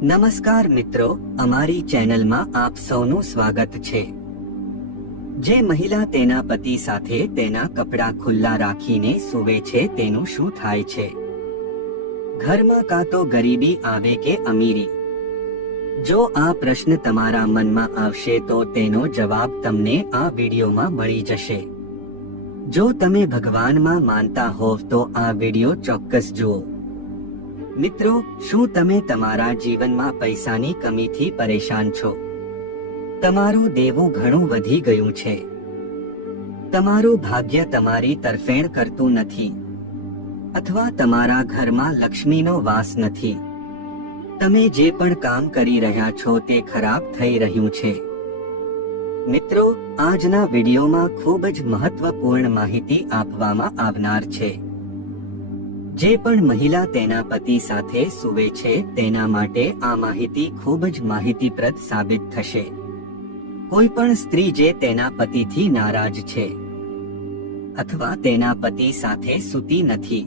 નમસ્કાર મિત્રો, અમારી ચેનલમાં આપ સૌનું સ્વાગત છે। જે મહિલા તેના પતિ સાથે તેના કપડાં ખુલ્લા રાખીને સૂવે છે તેનું શું થાય છે? ઘરમાં કાં તો ગરીબી આવે કે અમીરી? જો આ પ્રશ્ન તમારા મનમાં આવશે તો તેનો જવાબ તમને આ વિડીયોમાં મળી જશે। જો તમે ભગવાનમાં માનતા હોવ તો આ વિડીયો ચોક્કસ જુઓ। મિત્રો, શું તમે તમારા જીવનમાં પૈસાની કમીથી પરેશાન છો? તમારું દેવું ઘણું વધી ગયું છે? તમારું ભાગ્ય તમારી તરફેણ કરતું નથી? અથવા તમારા ઘરમાં લક્ષ્મીનો વાસ નથી? તમે જે પણ કામ કરી રહ્યા છો તે ખરાબ થઈ રહ્યું છે? મિત્રો, આજના વિડીયોમાં ખૂબ જ મહત્વપૂર્ણ માહિતી આપવામાં આવનાર છે। જે પણ મહિલા તેના પતિ સાથે સૂવે છે તેના માટે આ માહિતી ખૂબ જ માહિતીપ્રદ સાબિત થશે। કોઈ પણ સ્ત્રી જે તેના પતિથી નારાજ છે અથવા તેના પતિ સાથે સૂતી નથી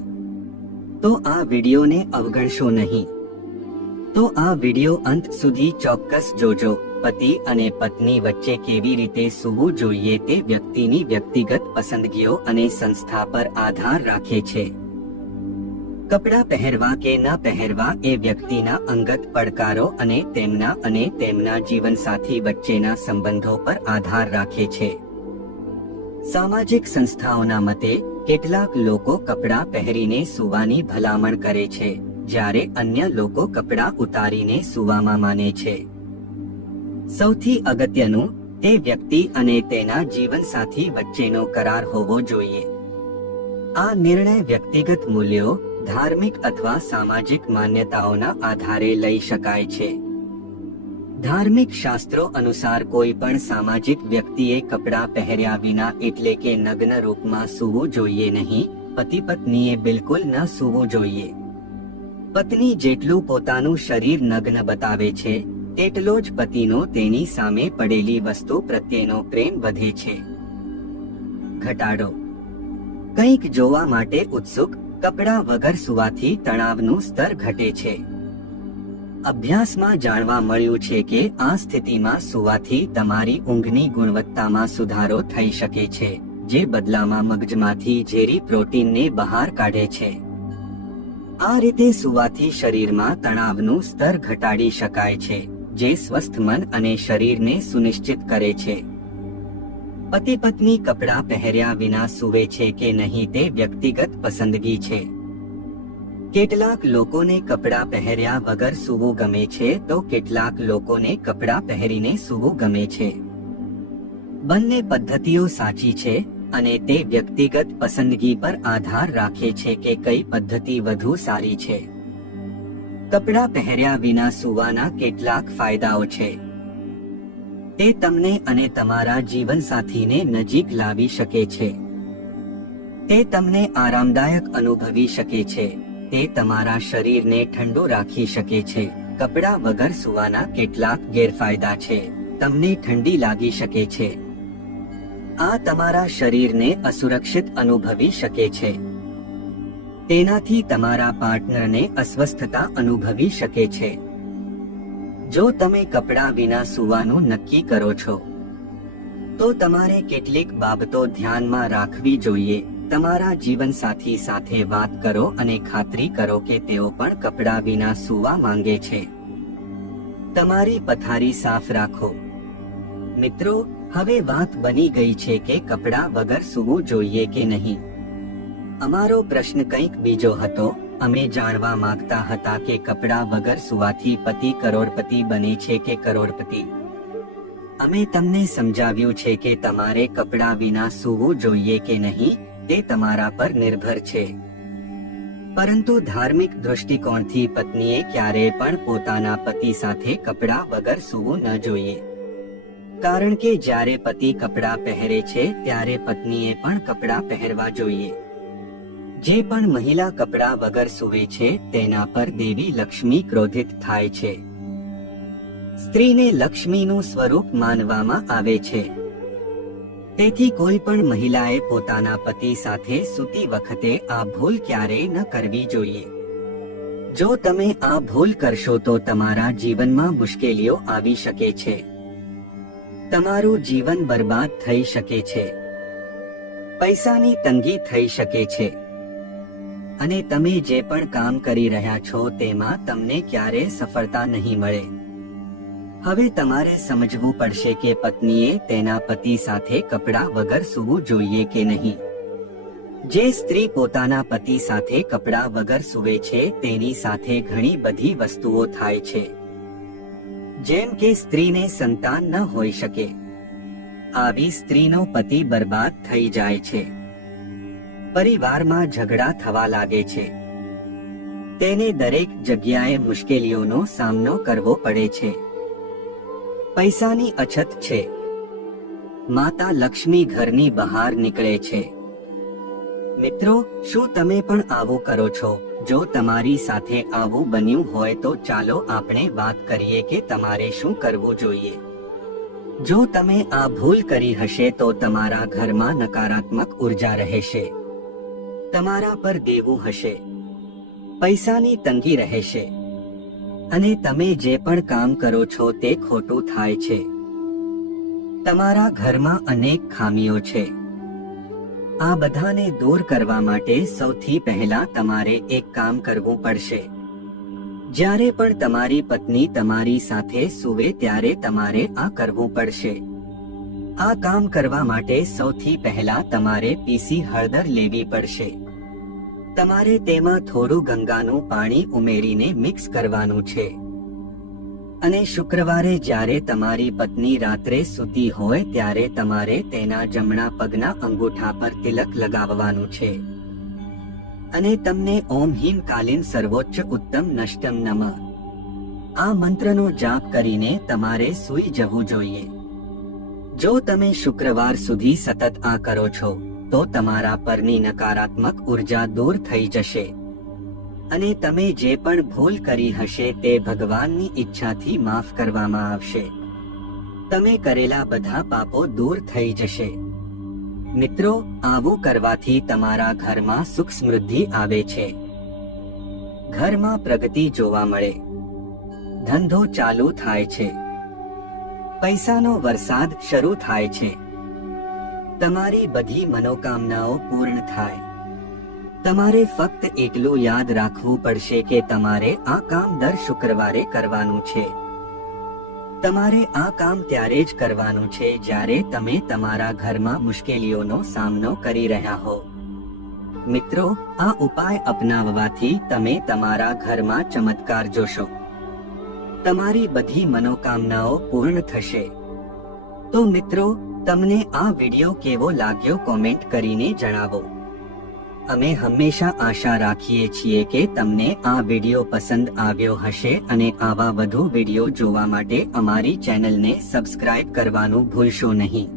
તો આ વિડીયોને અવગણશો નહીં। તો આ વિડીયો અંત સુધી ચોક્કસ જોજો। પતિ અને પત્ની વચ્ચે કેવી રીતે સૂવું જોઈએ તે વ્યક્તિની વ્યક્તિગત પસંદગીઓ અને સંસ્થા પર આધાર રાખે છે। કપડાં પહેરવા કે ન પહેરવા એ વ્યક્તિના અંગત પડકારો અને તેમના જીવનસાથી વચ્ચેના સંબંધો પર આધાર રાખે છે। સામાજિક સંસ્થાઓના મતે કેટલાક લોકો કપડાં પહેરીને સૂવાની ભલામણ કરે છે, જ્યારે અન્ય લોકો કપડાં ઉતારીને સૂવામાં માને છે। સૌથી અગત્યનું, તે વ્યક્તિ અને તેના જીવનસાથી વચ્ચેનો કરાર હોવો જોઈએ। આ નિર્ણય વ્યક્તિગત મૂલ્યો, ધાર્મિક અથવા સામાજિક માન્યતાઓના આધારે લઈ શકાય છે। ધાર્મિક શાસ્ત્રો અનુસાર કોઈ પણ સામાજિક વ્યક્તિએ કપડાં પહેર્યા વિના એટલે કે નગ્ન રૂપમાં સૂવું જોઈએ નહીં। પતિ પત્નીએ બિલકુલ ન સૂવું જોઈએ। પત્ની જેટલું પોતાનું શરીર નગ્ન બતાવે છે તેટલો જ પતિનો તેની સામે પડેલી વસ્તુ પ્રત્યેનો પ્રેમ વધે છે। ઘટાડો। કંઈક જોવા માટે ઉત્સુક, કપડાં વગર સૂવાથી તણાવનું સ્તર ઘટે છે। અભ્યાસમાં જાણવા મળ્યું છે કે આ સ્થિતિમાં સૂવાથી તમારી ઊંઘની ગુણવત્તામાં સુધારો થઈ શકે છે, જે બદલામાં મગજમાંથી ઝેરી પ્રોટીનને બહાર કાઢે છે। આ રીતે સૂવાથી શરીરમાં તણાવનું સ્તર ઘટાડી શકાય છે, જે સ્વસ્થ મન અને શરીરને સુનિશ્ચિત કરે છે। પતિ પત્ની કપડાં પહેર્યા વિના સૂવે છે કે નહીં તે વ્યક્તિગત પસંદગી છે। કેટલાક લોકોને કપડાં પહેર્યા વગર સૂવું ગમે છે તો કેટલાક લોકોને કપડાં પહેરીને સૂવું ગમે છે। બંને પદ્ધતિઓ સાચી છે અને તે વ્યક્તિગત પસંદગી પર આધાર રાખે છે કે કઈ પદ્ધતિ વધુ સારી છે। કપડાં પહેર્યા વિના સૂવાના કેટલાક ફાયદાઓ છે। તે તમને અને તમારા જીવનસાથીને નજીક લાવી શકે છે। તે તમને આરામદાયક અનુભવી શકે છે। તે તમારા શરીરને ઠંડુ રાખી શકે છે। કપડાં વગર સૂવાના કેટલાક ગેરફાયદા છે। તમને ઠંડી લાગી શકે છે। આ તમારા શરીરને અસુરક્ષિત અનુભવી શકે છે। તેનાથી તમારા પાર્ટનરને અસ્વસ્થતા અનુભવી શકે છે। જો તમે કપડાં વિના સૂવાનું નક્કી કરો છો તો તમારે કેટલીક બાબતો ધ્યાનમાં રાખવી જોઈએ। તમારા જીવનસાથી સાથે વાત કરો અને ખાતરી કરો કે તેઓ પણ કપડાં વિના સૂવા માંગે છે। તમારી પથારી સાફ રાખો। મિત્રો, હવે વાત બની ગઈ છે કે કપડાં વગર સૂવું જોઈએ કે નહીં। અમારો પ્રશ્ન કંઈક બીજો હતો। અમે જાણવા માંગતા હતા કે કપડાં વગર સૂવાથી પતિ કરોડપતિ બને છે કે કરોડપતિ। અમે તમને સમજાવ્યું છે કે તમારે કપડાં વિના સૂવું જોઈએ કે નહીં તે તમારા પર નિર્ભર છે। પરંતુ ધાર્મિક દૃષ્ટિકોણથી પત્નીએ ક્યારેય પણ પોતાના પતિ સાથે કપડાં વગર સૂવું ન જોઈએ, કારણ કે જ્યારે પતિ કપડાં પહેરે છે ત્યારે પત્નીએ પણ કપડાં પહેરવા જોઈએ। જે પણ મહિલા કપડાં વગર સૂવે છે તેના પર દેવી લક્ષ્મી ક્રોધિત થાય છે। સ્ત્રીને લક્ષ્મીનું સ્વરૂપ માનવામાં આવે છે। તેથી કોઈ પણ મહિલાએ પોતાના પતિ સાથે સૂતી વખતે આ ભૂલ ક્યારેય ન કરવી જોઈએ। જો તમે આ ભૂલ કરશો તો તમારા જીવનમાં મુશ્કેલીઓ આવી શકે છે, તમારું જીવન બરબાદ થઈ શકે છે, પૈસાની તંગી થઈ શકે છે અને તમે જે પણ કામ કરી રહ્યા છો તેમાં તમને ક્યારેય સફળતા નહીં મળે. હવે તમારે સમજવું પડશે કે પત્નીએ તેના પતિ સાથે કપડાં વગર સૂવું જોઈએ કે નહીં. જે સ્ત્રી પોતાના પતિ સાથે કપડાં વગર સૂવે છે તેની સાથે ઘણી બધી વસ્તુઓ થાય છે, જેમ કે સ્ત્રીને સંતાન ન હોઈ શકે. આવી સ્ત્રીનો પતિ બરબાદ થઈ જાય છે, પરિવારમાં ઝઘડા થવા લાગે છે, તેને દરેક જગ્યાએ મુશ્કેલીઓનો સામનો કરવો પડે છે. પૈસાની અછત છે, માતા લક્ષ્મી ઘરની બહાર નીકળે છે. મિત્રો, શું તમે પણ આવું કરો છો? જો તમારી સાથે આવું બન્યું હોય તો ચાલો આપણે વાત કરીએ કે તમારે શું કરવું જોઈએ. જો તમે આ ભૂલ કરી હશે તો તમારા ઘરમાં નકારાત્મક ઉર્જા રહેશે, તમારા પર દેવું હશે, પૈસાની તંગી રહેશે અને તમે જે પણ કામ કરો છો તે ખોટું થાય છે. તમારા ઘરમાં અનેક ખામીઓ છે. આ બધાને દૂર કરવા માટે સૌથી પહેલા તમારે એક કામ કરવું પડશે. જ્યારે પણ તમારી પત્ની તમારી સાથે સૂવે ત્યારે તમારે આ કરવું પડશે. આ કામ કરવા માટે સૌથી પહેલા તમારે પીસી હળદર લેવી પડશે. તમારે તેમાં થોડું ગંગાનું પાણી ઉમેરીને મિક્સ કરવાનું છે અને શુક્રવારે જ્યારે તમારી પત્ની રાત્રે સૂતી હોય ત્યારે તમારે તેના જમણા પગના અંગૂઠા પર તિલક લગાવવાનું છે અને તમને ઓમ હિમ કાલીન સર્વોચ્ચ ઉત્તમ નષ્ટમ નમઃ આ મંત્રનો જાપ કરીને તમારે સૂઈ જવું જોઈએ. જો તમે શુક્રવાર સુધી સતત આ કરો છો તો તમારા પરની નકારાત્મક ઉર્જા દૂર થઈ જશે અને તમે જે પણ ભૂલ કરી હશે તે ભગવાનની ઈચ્છાથી માફ કરવામાં આવશે. તમે કરેલા બધા પાપો દૂર થઈ જશે. મિત્રો, આવું કરવાથી તમારા ઘરમાં સુખ સમૃદ્ધિ આવે છે, ઘરમાં પ્રગતિ જોવા મળે, ધંધો ચાલુ થાય છે, પૈસાનો વરસાદ શરૂ થાય છે, તમારી બધી મનોકામનાઓ પૂર્ણ થાય. તમારે ફક્ત એટલું યાદ રાખવું પડશે કે તમારે આ કામ દર શુક્રવારે કરવાનું છે. તમારે આ કામ ત્યારે જ કરવાનું છે જ્યારે તમે તમારા ઘરમાં મુશ્કેલીઓનો સામનો કરી રહ્યા હો. મિત્રો, આ ઉપાય અપનાવવાથી તમે તમારા ઘરમાં ચમત્કાર જોશો. તમારી બધી મનોકામનાઓ પૂર્ણ થશે. તો મિત્રો, તમને આ વિડિયો કેવો લાગ્યો કોમેન્ટ કરીને જણાવો. અમે હંમેશા આશા રાખીએ છીએ કે તમને આ વિડિયો પસંદ આવ્યો હશે અને આવા વધુ વિડિયો જોવા માટે અમારી ચેનલને સબસ્ક્રાઇબ કરવાનું ભૂલશો નહીં.